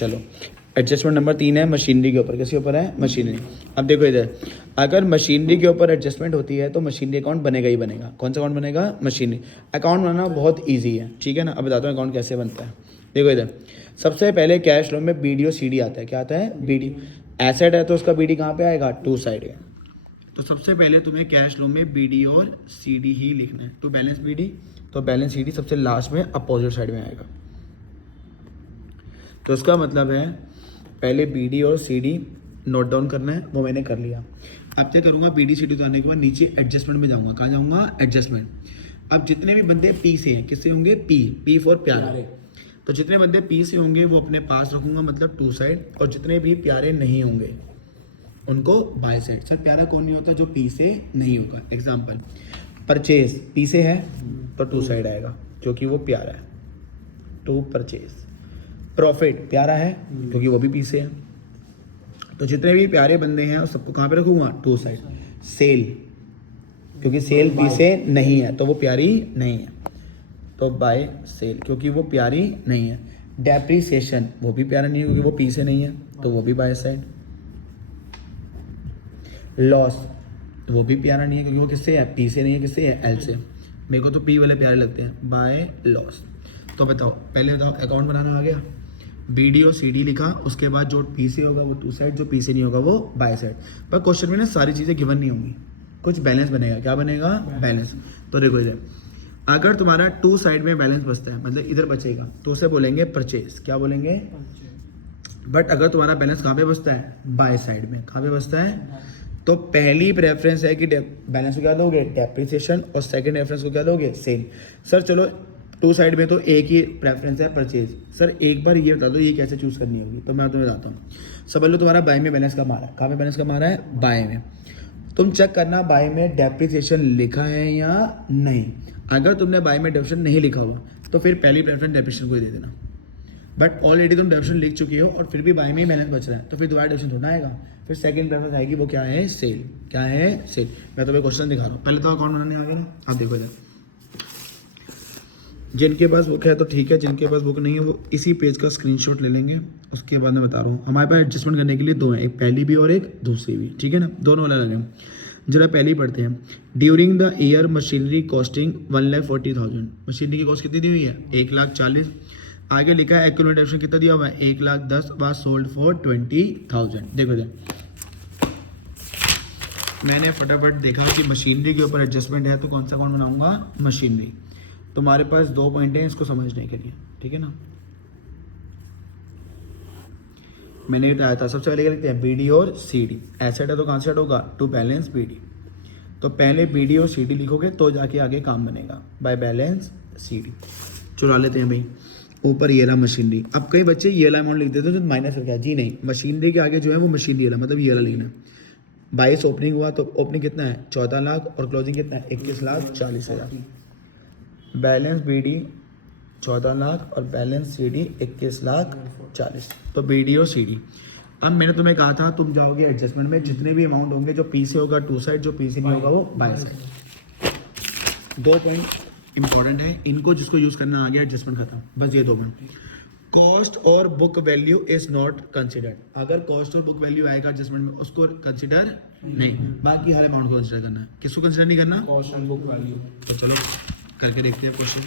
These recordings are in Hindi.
चलो एडजस्टमेंट नंबर 3 है मशीनरी के ऊपर। किसके ऊपर है? मशीनरी। अब देखो इधर, अगर मशीनरी के ऊपर एडजस्टमेंट होती है तो मशीनरी अकाउंट बनेगा ही बनेगा। कौन सा अकाउंट बनेगा? मशीनरी अकाउंट बनाना बहुत ईजी है, ठीक है ना। अब बताता हूँ अकाउंट कैसे बनता है। देखो इधर, सबसे पहले कैश फ्लो में BD और CD आता है। क्या आता है? BD। एसेट है तो उसका BD कहाँ पे आएगा? टू साइड है। तो सबसे पहले तुम्हें कैश फ्लो में BD और CD ही लिखना है। तो बैलेंस BD, तो बैलेंस CD सबसे लास्ट में अपोजिट साइड में आएगा। तो इसका मतलब है पहले BD और CD नोट डाउन करना है, वो मैंने कर लिया। अब क्या करूँगा? BD CD उतारने के बाद नीचे एडजस्टमेंट में जाऊँगा। कहाँ जाऊँगा? एडजस्टमेंट। अब जितने भी बंदे P से हैं, किससे होंगे? P फॉर प्यारे। तो जितने बंदे P से होंगे वो अपने पास रखूँगा, मतलब टू साइड। और जितने भी प्यारे नहीं होंगे उनको बाय साइड। सर प्यारा कौन नहीं होता? जो P से नहीं होगा। एग्जाम्पल, परचेज P से है तो टू साइड आएगा क्योंकि वो प्यारा है, टू परचेज। प्रॉफिट प्यारा है क्योंकि वो भी P से है। तो जितने भी प्यारे बंदे हैं उस सबको कहाँ पे रखूँगा? To side. सेल, क्योंकि सेल P से नहीं है तो वो प्यारी नहीं है, तो बाय सेल क्योंकि वो प्यारी नहीं है। डेप्रीसिएशन वो भी प्यारा नहीं है क्योंकि वो P से नहीं है तो वो भी बाय साइड। लॉस वो भी प्यारा नहीं है क्योंकि वो किससे है? P से नहीं है। किससे है? L से। मेरे को तो P वाले प्यारे लगते हैं, बाय लॉस। तो बताओ, पहले बताओ अकाउंट बनाना आ गया। BD और CD लिखा, उसके बाद जो P से होगा वो टू साइड, जो P से नहीं होगा वो बाय साइड। पर क्वेश्चन में ना सारी चीज़ें गिवन नहीं होंगी, कुछ बैलेंस बनेगा। क्या बनेगा? बैलेंस। तो देखो इधर, अगर तुम्हारा टू साइड में बैलेंस बचता है, मतलब इधर बचेगा, तो उसे बोलेंगे परचेज। क्या बोलेंगे? बट अगर तुम्हारा बैलेंस कहाँ पे बचता है? बाय साइड में। कहाँ पे बचता है? तो पहली प्रेफरेंस है कि बैलेंस को क्या दोगे? डेप्रिसिएशन। और सेकंड रेफरेंस को क्या दोगे? सेल। सर चलो टू साइड में तो एक ही प्रेफरेंस है, परचेज। सर एक बार ये बता दो ये कैसे चूज करनी होगी, तो मैं तुम्हें बताता हूँ। समझ लो तुम्हारा बाय में बैलेंस कम आ रहा है। कहाँ पे बैलेंस कम आ रहा है? बाय में। तुम चेक करना बाय में डेप्रिसिएशन लिखा है या नहीं। अगर तुमने बाय में डेप्रिसिएशन नहीं लिखा हुआ तो फिर पहली प्रेफरेंस डेप्रिसिएशन को ही दे देना। बट ऑलरेडी तुम डेप्रिसिएशन लिख चुकी हो और फिर भी बाय में ही बैलेंस बच रहा है तो फिर दोबारा डेप्रिसिएशन थोड़ा आएगा। फिर सेकंड प्रेफरेंस आएगी, वो क्या है? सेल। क्या है? सेल। मैं तुम्हें क्वेश्चन दिखा रहा हूँ। पहले तो अकाउंट बनाने आ गया ना। आप देखो इधर, जिनके पास बुक है तो ठीक है, जिनके पास बुक नहीं है वो इसी पेज का स्क्रीनशॉट ले लेंगे। उसके बाद मैं बता रहा हूँ, हमारे पास एडजस्टमेंट करने के लिए दो हैं, एक पहली भी और एक दूसरी भी, ठीक है ना। दोनों अलग अलग हैं। जरा पहली पढ़ते हैं। During the year machinery costing 1,40,000। Machinery की कॉस्ट कितनी दी हुई है? 1,40,000। आगे लिखा है एक्यूमुलेटेड डेप्रिसिएशन कितना दिया हुआ है? 1,10,000 वाज सोल्ड फॉर 20,000। देखो इधर, मैंने फटाफट देखा कि मशीनरी के ऊपर एडजस्टमेंट है तो कौन सा अकाउंट बनाऊंगा? मशीनरी। तुम्हारे पास दो पॉइंट हैं इसको समझने के लिए, ठीक है ना। मैंने बताया था सबसे पहले क्या लिखते हैं? BD और CD। एसेट है तो कहाँ से होगा? To balance BD। तो पहले BD और CD लिखोगे तो जाके आगे काम बनेगा, बाय बैलेंस CD। चुरा लेते हैं भाई। ऊपर ये रहा मशीनरी। अब कई बच्चे ये वाला अमाउंट लिख देते हैं तो माइनस कर क्या? जी नहीं, मशीनरी के आगे जो है वो मशीनरी वाला, मतलब ये वाला लिखना है। 22 ओपनिंग हुआ तो ओपनिंग कितना है? 14 लाख। और क्लोजिंग कितना है? 21,40,000। बैलेंस BD 14 लाख और बैलेंस CD 21,40,000। तो BD और CD। अब मैंने तुम्हें कहा था तुम जाओगे एडजस्टमेंट में, जितने भी अमाउंट होंगे जो P से होगा टू साइड, जो P से नहीं होगा वो बाय साइड। दो पॉइंट इंपॉर्टेंट है, इनको जिसको यूज करना आ गया एडजस्टमेंट खत्म। बस ये दो में कॉस्ट और book value is not considered. अगर कॉस्ट और बुक वैल्यू आएगा एडजस्टमेंट में उसको कंसिडर नहीं, बाकी हर अमाउंट को कंसिडर करना है। किसको कंसिडर नहीं करना? Cost and book value. तो चलो करके देखते हैं क्वेश्चन।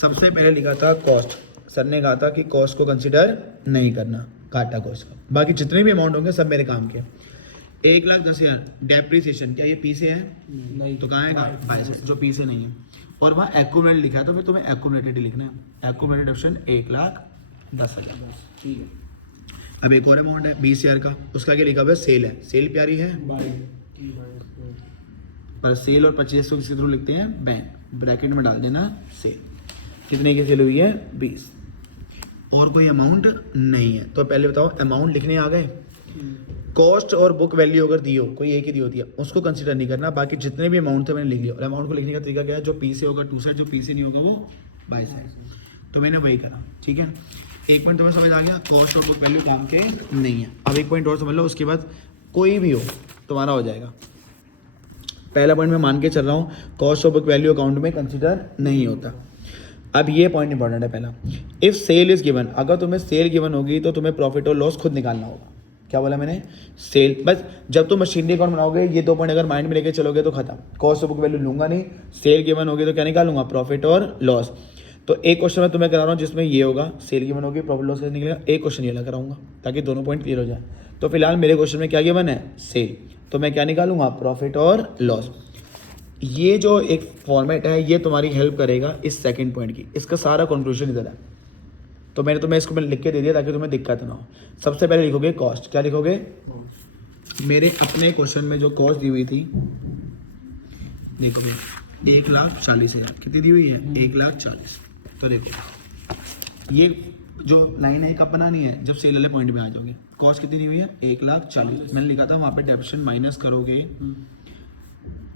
सबसे पहले लिखा था कॉस्ट। सर ने कहा था कि कॉस्ट को कंसिडर नहीं करना, घाटा कॉस्ट का। बाकी जितने भी अमाउंट होंगे सब मेरे काम के। 1,10,000 डेप्रिसिएशन, क्या ये P से है? नहीं। तो कहाँ आएगा? बाय से, जो P से नहीं है। और वहाँ एक्यूमुलेटेड लिखा है तो फिर तुम्हें एक्यूमुलेटेड ही लिखना है। Accumulated option 1,10,000। ठीक है। अब एक और अमाउंट है 20,000 का, उसका क्या लिखा हुआ है? सेल है। सेल प्यारी है बाय। पर सेल और परचेज को किसके थ्रू लिखते हैं? बैंक। ब्रैकेट में डाल देना सेल। कितने की सेल हुई है? 20। और कोई अमाउंट नहीं है। तो पहले बताओ अमाउंट लिखने आ गए। कॉस्ट और बुक वैल्यू अगर दी हो, कोई एक ही दी होती है, उसको कंसीडर नहीं करना। बाकी जितने भी अमाउंट थे मैंने लिख लिया। और अमाउंट को लिखने का तरीका क्या है? जो P से होगा टू साइड, जो P से नहीं होगा वो बाय साइड। तो मैंने वही करा, ठीक है। एक पॉइंट तुम्हें समझ आ गया, कॉस्ट और बुक वैल्यू काम के नहीं है। अब एक पॉइंट और समझ लो, उसके बाद कोई भी हो तुम्हारा हो जाएगा। पहला पॉइंट मैं मान के चल रहा हूँ, कॉस्ट और बुक वैल्यू अकाउंट में कंसिडर नहीं होता। अब ये पॉइंट इंपॉर्टेंट है पहला, इफ़ सेल इज़ गिवन, अगर तुम्हें सेल गिवन होगी तो तुम्हें प्रॉफिट और लॉस खुद निकालना होगा। क्या बोला मैंने? सेल, बस जब तुम मशीनरी अकाउंट बनाओगे ये दो पॉइंट अगर माइंड में लेके चलोगे तो खत्म, कॉस्ट ऑफ बुक वैल्यू लूंगा नहीं, सेल गिवन होगी तो क्या निकालूंगा? प्रॉफिट और लॉस। तो एक क्वेश्चन मैं तुम्हें करा रहा हूँ जिसमें ये होगा, सेल गिवन होगी, प्रॉफिट लॉस कैसे निकलेगा, एक क्वेश्चन ये लगा कराऊंगा ताकि दोनों पॉइंट क्लियर हो जाए। तो फिलहाल मेरे क्वेश्चन में क्या गिवन है? सेल, तो मैं क्या निकालूंगा? प्रॉफिट और लॉस। ये जो एक फॉर्मेट है ये तुम्हारी हेल्प करेगा इस सेकंड पॉइंट की, इसका सारा कंक्लूजन इधर है। तो मैंने तुम्हें इसको लिख के दे दिया ताकि तुम्हें दिक्कत ना हो। सबसे पहले लिखोगे कॉस्ट, क्या लिखोगे? मेरे अपने क्वेश्चन में जो कॉस्ट दी हुई थी, देखो भैया 1,40,000 कितनी दी हुई है? 1,40,000। तो देखो ये जो लाइन है कब बनानी है? जब सेल वाले पॉइंट में आ जाओगे। कॉस्ट कितनी दी हुई है? 1,40,000। मैंने लिखा था वहाँ पे डेबिशन माइनस करोगे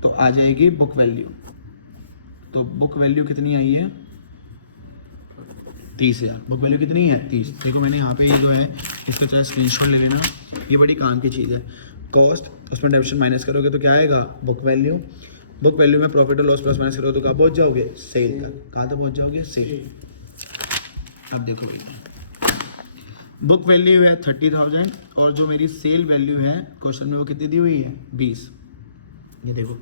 तो आ जाएगी बुक वैल्यू। तो बुक वैल्यू कितनी आई है? 30,000। बुक वैल्यू कितनी है? 30। देखो मैंने यहाँ पे ये जो है इसका चाहे स्क्रीनशॉट ले लेना, ये बड़ी काम की चीज़ है। कॉस्ट, उसमें डेबिशन माइनस करोगे तो क्या आएगा? Book value. बुक वैल्यू में प्रॉफिट और लॉस प्लस माइनस करोगे तो कहाँ पहुँच जाओगे? सेल तक। कहाँ तक पहुँच जाओगे? सेल। अब देखो भैया बुक वैल्यू है 30,000 और जो मेरी सेल वैल्यू है क्वेश्चन में वो कितनी दी हुई है? 20। ये देखो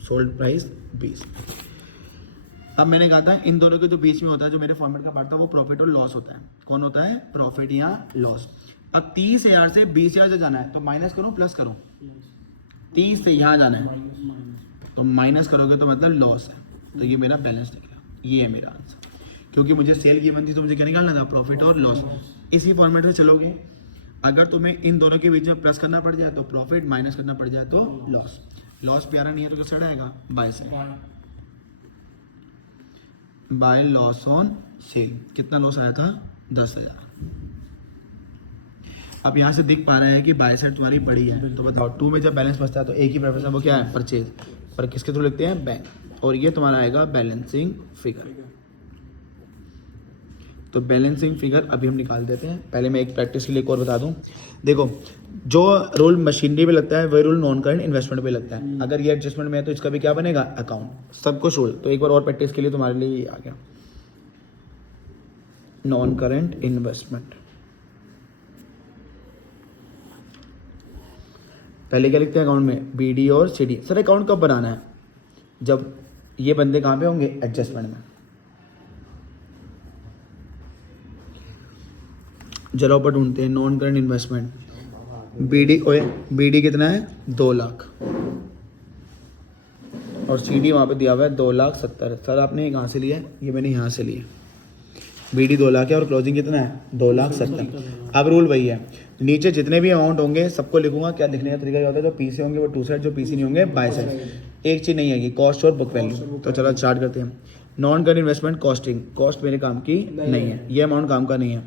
सोल्ड प्राइस 20। अब मैंने कहा था इन दोनों के जो बीच में होता है, जो मेरे फॉर्मेट का पार्ट था, वो प्रॉफिट और लॉस होता है। कौन होता है? प्रॉफिट या लॉस। अब 30,000 से 20,000 से जाना है तो माइनस करूं प्लस करूं? 30 से यहाँ जाना है तो माइनस करोगे तो मतलब लॉस है। तो ये मेरा बैलेंस निकला, ये है मेरा आंसर। क्योंकि मुझे सेल की बनती तो मुझे क्या निकालना था? प्रॉफिट और लॉस। इसी फॉर्मेट से चलोगे। अगर तुम्हें इन दोनों के बीच में प्लस करना पड़ जाए तो प्रॉफिट, माइनस करना पड़ जाए तो लॉस। लॉस प्यारा नहीं है तो कैसे रहेगा? बाय से, बाय लॉस ऑन सेल। कितना लॉस आया था? 10,000। अब यहाँ से दिख पा रहा है कि बाय साइड तुम्हारी बड़ी है, तो बताओ 2 में जब बैलेंस बचता है तो एक ही प्रेफरेंस है, वो क्या है? परचेज। पर किसके थ्रू लिखते हैं? बैंक। और ये तुम्हारा आएगा बैलेंसिंग फिगर। तो बैलेंसिंग फिगर अभी हम निकाल देते हैं। पहले मैं एक प्रैक्टिस के लिए एक और बता दूं। देखो जो रूल मशीनरी पे लगता है वही रूल नॉन करंट इन्वेस्टमेंट पे लगता है। अगर ये एडजस्टमेंट में है तो इसका भी क्या बनेगा? अकाउंट। सब कुछ रूल। तो एक बार और प्रैक्टिस के लिए तुम्हारे लिए ये आ गया, नॉन करंट इन्वेस्टमेंट। पहले क्या लिखते हैं अकाउंट में? BD और CD। सर अकाउंट कब बनाना है? जब ये बंदे कहाँ पे होंगे? एडजस्टमेंट में। जरा ऊपर ढूंढते हैं नॉन करंट इन्वेस्टमेंट। BD कितना है? 2 लाख और CD वहाँ पे दिया हुआ है 2,70,000। सर आपने ये कहाँ से लिया है? ये मैंने यहाँ से लिया। BD 2 लाख है और क्लोजिंग कितना है? 2,70,000। अब रूल वही है, नीचे जितने भी अमाउंट होंगे सबको लिखूंगा। क्या लिखने का तरीका क्या होता है? जो पी से होंगे वो टू साइड, जो पी से नहीं होंगे बाय साइड। एक चीज़ नहीं आएगी, कॉस्ट और बुक वैल्यू। तो चलो स्टार्ट करते हैं। Non current investment costing. Cost मेरे काम की नहीं है, ये अमाउंट काम का नहीं है,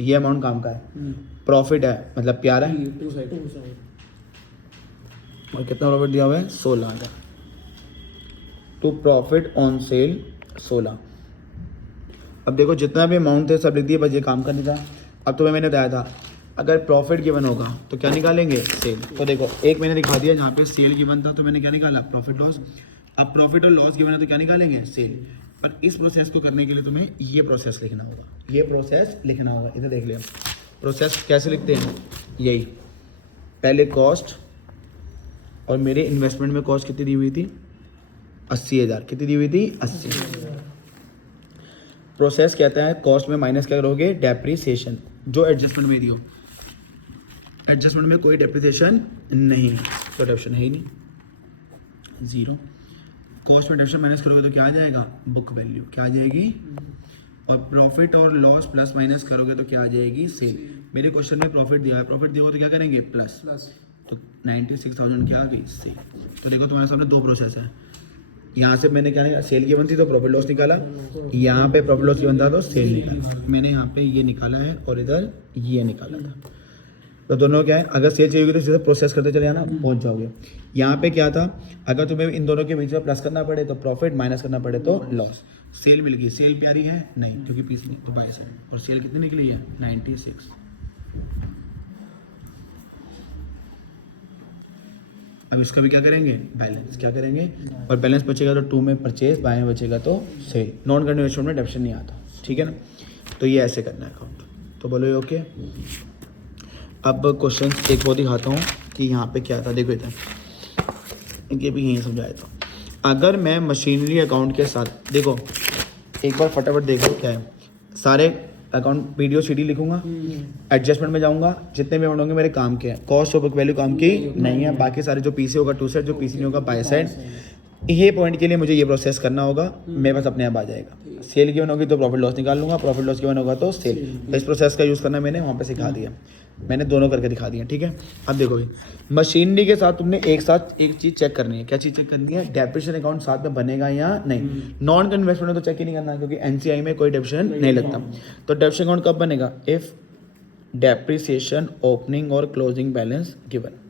ये अमाउंट काम का है। प्रॉफिट है मतलब प्यारा है, और कितना प्रॉफिट दिया हुआ है? 16,000। To profit on sale 16। अब देखो जितना भी अमाउंट थे सब लिख दिए, बस ये काम करने का। अब तुम्हें मैंने बताया था अगर प्रॉफिट गिवन होगा तो क्या निकालेंगे? सेल। तो देखो एक मैंने दिखा दिया जहाँ पे सेल गिवन था तो मैंने क्या निकाला? Profit loss. अब प्रॉफिट और लॉस गिवन है तो क्या निकालेंगे? सेल। पर इस प्रोसेस को करने के लिए तुम्हें ये प्रोसेस लिखना होगा, ये प्रोसेस लिखना होगा। इधर देख लिया प्रोसेस कैसे लिखते हैं? यही, पहले कॉस्ट, और मेरे इन्वेस्टमेंट में कॉस्ट कितनी दी हुई थी? 80,000। कितनी दी हुई थी? 80। प्रोसेस कहता है कॉस्ट में माइनस क्या करोगे? डेप्रिसिएशन, जो एडजस्टमेंट में दी हो। एडजस्टमेंट में कोई डेप्रिसिएशन नहीं, तो डेप्रिसिएशन है ही नहीं, 0। कॉस्ट में डेप्रिसिएशन माइनस करोगे तो क्या आ जाएगा? Book value. क्या आ जाएगी? और प्रॉफिट और लॉस प्लस माइनस करोगे तो क्या आ जाएगी? सेल। मेरे क्वेश्चन में प्रॉफिट दिया है, प्रॉफिट दिया हो तो क्या करेंगे? प्लस। तो 96,000 क्या आ गई? सेल। तो देखो तुम्हारे सामने दो प्रोसेस है। यहाँ से मैंने क्या निकाला? सेल की बनती तो प्रॉफिट लॉस निकाला, यहाँ पे प्रॉफिट लॉस की बनता तो सेल निकाला। मैंने यहाँ पे ये निकाला है और इधर ये निकाला था। तो दोनों क्या है? अगर सेल चाहिए तो सीधे प्रोसेस करते चले जाना, पहुँच जाओगे। यहाँ पे क्या था? अगर तुम्हें इन दोनों के बीच में प्लस करना पड़े तो प्रॉफिट, माइनस करना पड़े तो लॉस। सेल मिल गई। सेल प्यारी है? नहीं, क्योंकि पीसी नहीं, तो बाय साइड। और सेल कितनी निकली है? 96। अब इसका भी क्या करेंगे, बैलेंस क्या करेंगे, और बैलेंस बचेगा तो 2 में परचेज, बाय में बचेगा तो सेल। नॉन कंटिन्यूस में डेप्शन नहीं आता, ठीक है ना। तो ये ऐसे करना है अकाउंट। तो बोलो ये ओके। अब क्वेश्चन एक और दिखाता हूँ कि यहाँ पे क्या था, देखो इधर इनके भी यही समझाया था। अगर मैं मशीनरी अकाउंट के साथ, देखो एक बार फटाफट देखो क्या है, सारे अकाउंट वीडियो सीडी लिखूंगा, एडजस्टमेंट में जाऊंगा, जितने पेमेंट होंगे मेरे काम के हैं, कॉस्ट ऑफ बुक वैल्यू काम की नहीं है, बाकी सारे जो पीसी होगा टू साइड, जो पीसी नहीं होगा बाय साइड। ये पॉइंट के लिए मुझे ये प्रोसेस करना होगा, मेरे पास अपने आप आ जाएगा। सेल गिवन होगी तो प्रॉफिट लॉस निकाल लूंगा, प्रॉफिट लॉस गिवन होगा तो सेल। तो इस प्रोसेस का यूज़ करना मैंने वहाँ पे सिखा दिया, मैंने दोनों करके दिखा दिया, ठीक है। अब देखो भाई, मशीनरी के साथ तुमने एक साथ एक चीज़ चेक करनी है। क्या चीज़ चेक करनी है, डेप्रिसिएशन अकाउंट साथ में बनेगा या नहीं। नॉन इन्वेस्टमेंट में तो चेक ही नहीं करना, क्योंकि एनसीआई में कोई डेप्रिसिएशन नहीं लगता। तो डेप्रिसिएशन अकाउंट कब बनेगा, इफ डेप्रिसिएशन ओपनिंग और क्लोजिंग बैलेंस गिवन।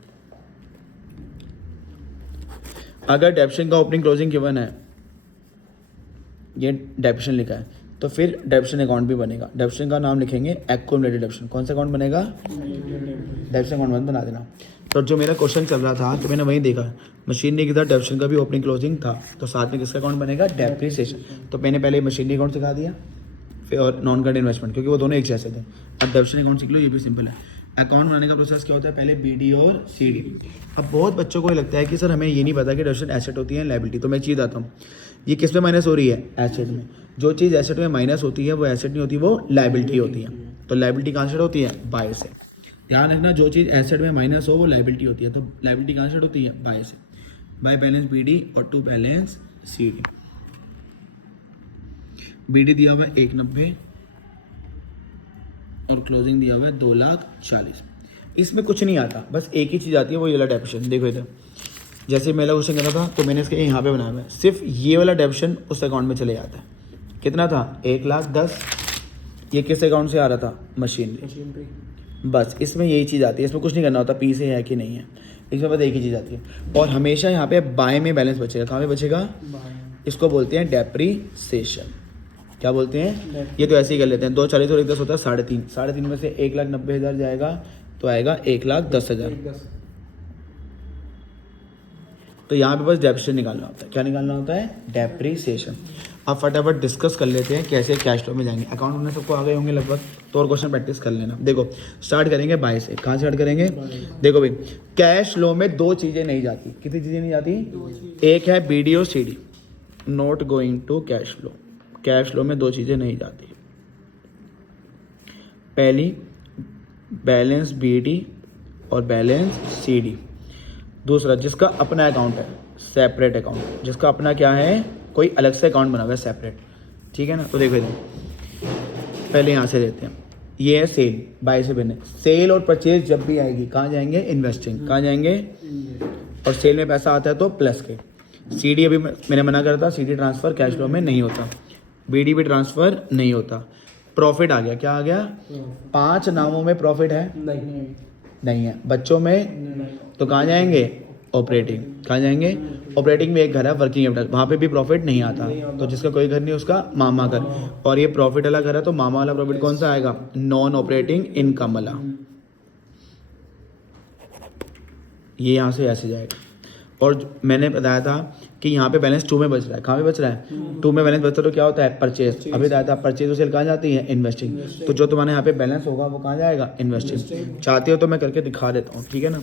अगर डेप्रिसिएशन का ओपनिंग क्लोजिंग गिवन है, ये डेप्रिसिएशन लिखा है, तो फिर डेप्रिसिएशन अकाउंट भी बनेगा। डेप्रिसिएशन का नाम लिखेंगे एक्युमुलेटेड डेप्रिसिएशन। कौन सा अकाउंट बनेगा, डेप्रिसिएशन अकाउंट बना देना। तो जो मेरा क्वेश्चन चल रहा था तो मैंने वही देखा, मशीनरी के साथ डेप्रिसिएशन का भी ओपनिंग क्लोजिंग था, तो साथ में किसका अकाउंट बनेगा, डेप्रिसिएशन। तो मैंने पहले मशीनरी अकाउंट सिखा दिया, फिर और नॉन करंट इन्वेस्टमेंट, क्योंकि वो दोनों एक जैसे थे। अब डेप्रिसिएशन अकाउंट सीख लो, ये भी सिंपल है। अकाउंट बनाने का प्रोसेस क्या होता है, पहले बीडी और सीडी। अब बहुत बच्चों को लगता है कि सर हमें ये नहीं पता कि डेप्रिसिएशन एसेट होती है लायबिलिटी। तो मैं चीज़ आता हूँ, ये किस में माइनस हो रही है, एसेट में। जो चीज़ एसेट में माइनस होती है वो एसेट नहीं होती, वो लायबिलिटी होती है। तो लायबिलिटी कहाँ से होती है, बाय से। ध्यान रखना, जो चीज़ एसेट में माइनस हो वो लायबिलिटी होती है। तो लायबिलिटी कहाँ से होती है, बाय से। बाय बैलेंस बीडी और टू बैलेंस सीडी। बीडी दिया हुआ है 190 और क्लोजिंग दिया हुआ है 2,40,000। इसमें कुछ नहीं आता, बस एक ही चीज़ आती है, वो ये वाला डेप्रिसिएशन। देखो इधर, जैसे मेरा क्वेश्चन करना था तो मैंने इसके यहाँ पे बनाया हुआ है, सिर्फ ये वाला डेप्रिसिएशन उस अकाउंट में चले जाता है। कितना था, 1,10,000। ये किस अकाउंट से आ रहा था, मशीनरी। बस इसमें यही चीज़ आती है, इसमें कुछ नहीं करना होता पी से है कि नहीं है, इसमें बस एक ही चीज़ आती है। और हमेशा यहाँ पे बाय में बैलेंस बचेगा। कहाँ में बचेगा, इसको बोलते हैं डेप्रिसिएशन। क्या बोलते हैं, ये तो ऐसे ही कर लेते हैं। 2,40 और 1,10 होता है 3.5। 3.5 में से 1,90,000 जाएगा तो आएगा 1,10,000। तो यहाँ पे बस डेप्रिसिएशन निकालना होता है। क्या निकालना होता है, डेप्रिसिएशन। अब फटाफट डिस्कस कर लेते हैं कैसे कैश फ्लो में जाएंगे। अकाउंट में सबको आ गए होंगे लगभग, तो और क्वेश्चन प्रैक्टिस कर लेना। देखो स्टार्ट करेंगे बाय से। कहाँ स्टार्ट करेंगे, देखो भाई, कैश फ्लो में दो चीज़ें नहीं जाती। कितनी चीज़ें नहीं जाती, एक है बीडी और CD, not going to cash flow. Cash flow में दो चीज़ें नहीं जाती। पहली बैलेंस बीडी और बैलेंस सीडी। दूसरा जिसका अपना अकाउंट है, सेपरेट अकाउंट, जिसका अपना क्या है, कोई अलग से अकाउंट बना हुआ है सेपरेट, ठीक है ना। तो देखो इधर पहले यहाँ से लेते हैं, ये है सेल, बाय से बने। सेल और परचेज जब भी आएगी कहाँ जाएंगे, इन्वेस्टिंग। कहाँ जाएंगे, और सेल में पैसा आता है तो प्लस के। सीडी अभी मैंने मना करा था, सीडी ट्रांसफ़र कैश फ्लो में नहीं होता, बीडी भी ट्रांसफ़र नहीं होता। प्रॉफिट आ गया, क्या आ गया, 5 नामों में प्रॉफिट है, नहीं है। बच्चों में तो कहाँ जाएंगे, ऑपरेटिंग। कहाँ जाएंगे, ऑपरेटिंग में एक घर है वर्किंग कैपिटल, वहाँ पे भी प्रॉफिट नहीं आता। तो जिसका कोई घर नहीं उसका मामा घर, और ये प्रॉफिट वाला घर है तो मामा वाला प्रॉफिट कौन सा आएगा, नॉन ऑपरेटिंग इनकम वाला। ये यहाँ से ऐसे जाएगा। और मैंने बताया था कि यहाँ पे बैलेंस 2 में बच रहा है। कहाँ पे बच रहा है, 2 में बैलेंस बचता है तो क्या होता है, परचेज। अभी बताया था परचेज और सेल कहाँ जाती है, इन्वेस्टिंग। तो जो तुम्हारे यहाँ पे बैलेंस होगा वो कहाँ जाएगा, इन्वेस्टिंग। चाहते हो तो मैं करके दिखा देता हूँ, ठीक है ना।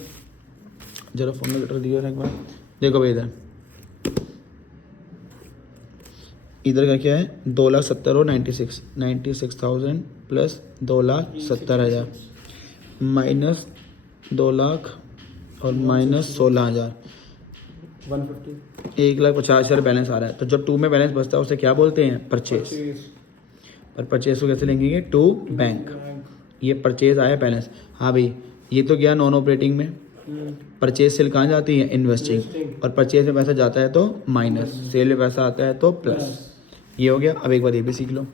जरा फोन में लेटर दिया एक बार, देखो भाई इधर का क्या है, 2,70,000 और 96,000 प्लस 2,70,000 माइनस 2 लाख और माइनस 16,000, 1,50,000 बैलेंस आ रहा है। तो जो 2 में बैलेंस बचता है उसे क्या बोलते हैं, परचेज। और परचेज को कैसे लेंगे, टू बैंक। ये परचेज आया बैलेंस, हाँ भाई ये तो गया नॉन ऑपरेटिंग में। परचेज सेल कहाँ जाती है, इन्वेस्टिंग। और परचेज में पैसा जाता है तो माइनस, सेल में पैसा आता है तो प्लस। ये हो गया। अब एक बार ये भी सीख लो।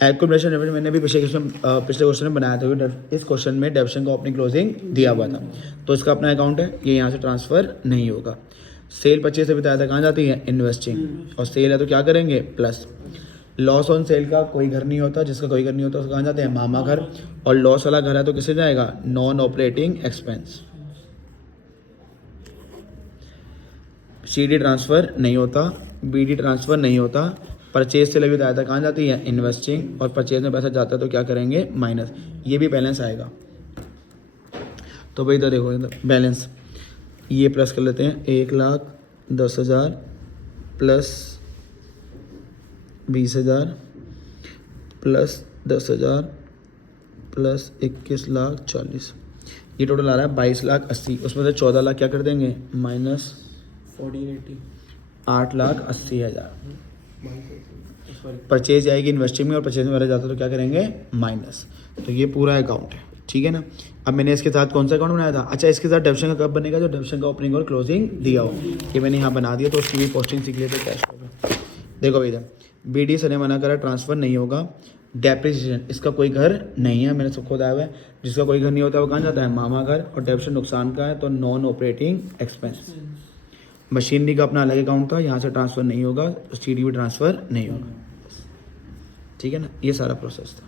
एक्यूमुलेशन रेवेन्यू मैंने भी पिछले क्वेश्चन में बनाया था। इस क्वेश्चन में डेप्रिसिएशन का ओपनिंग क्लोजिंग दिया हुआ था, तो इसका अपना अकाउंट है, ये यहाँ से ट्रांसफ़र नहीं होगा। सेल परचेज से बताया था कहाँ जाती है, इन्वेस्टिंग। और सेल है तो क्या करेंगे, प्लस। लॉस ऑन सेल का कोई घर नहीं होता, जिसका कोई घर नहीं होता उसका कहाँ जाते हैं, मामा घर। और लॉस वाला घर है तो किससे जाएगा, non operating expense. CD transfer नहीं होता, BD ट्रांसफ़र नहीं होता, परचेज से लगी दायता कहाँ जाती है, इन्वेस्टिंग, और परचेज में पैसा जाता है तो क्या करेंगे, माइनस, ये भी बैलेंस आएगा। तो भाई इधर देखो, इधर बैलेंस, ये प्लस कर लेते हैं, 1,10,000 प्लस 20,000 प्लस 10,000 प्लस 21,40,000, ये टोटल आ रहा है 22,80,000। उसमें से 14 लाख क्या कर देंगे, माइनस 1480 8,80,000। परचेज आएगी इन्वेस्टिंग में और परचेज में वाला जाता तो क्या करेंगे, माइनस। तो ये पूरा अकाउंट है, ठीक है ना। अब मैंने इसके साथ कौन सा अकाउंट बनाया था, अच्छा इसके साथ डेबिशन का कब बनेगा, जो डेबिशन का ओपनिंग और क्लोजिंग दिया हो, ये मैंने यहाँ बना दिया, तो उसकी भी पोस्टिंग सीख लेते कैश फ्लो में। देखो भैया, BD सर ने मना करा, ट्रांसफ़र नहीं होगा। डेप्रिसिएशन, इसका कोई घर नहीं है, मैंने सबको बताया हुआ है, जिसका कोई घर नहीं होता वो कहाँ जाता है, मामा घर। और डेबिशन नुकसान का है तो नॉन ऑपरेटिंग एक्सपेंस। मशीनरी का अपना अलग अकाउंट था, यहाँ से ट्रांसफ़र नहीं होगा, CD भी ट्रांसफ़र नहीं होगा, ठीक है ना। ये सारा प्रोसेस था।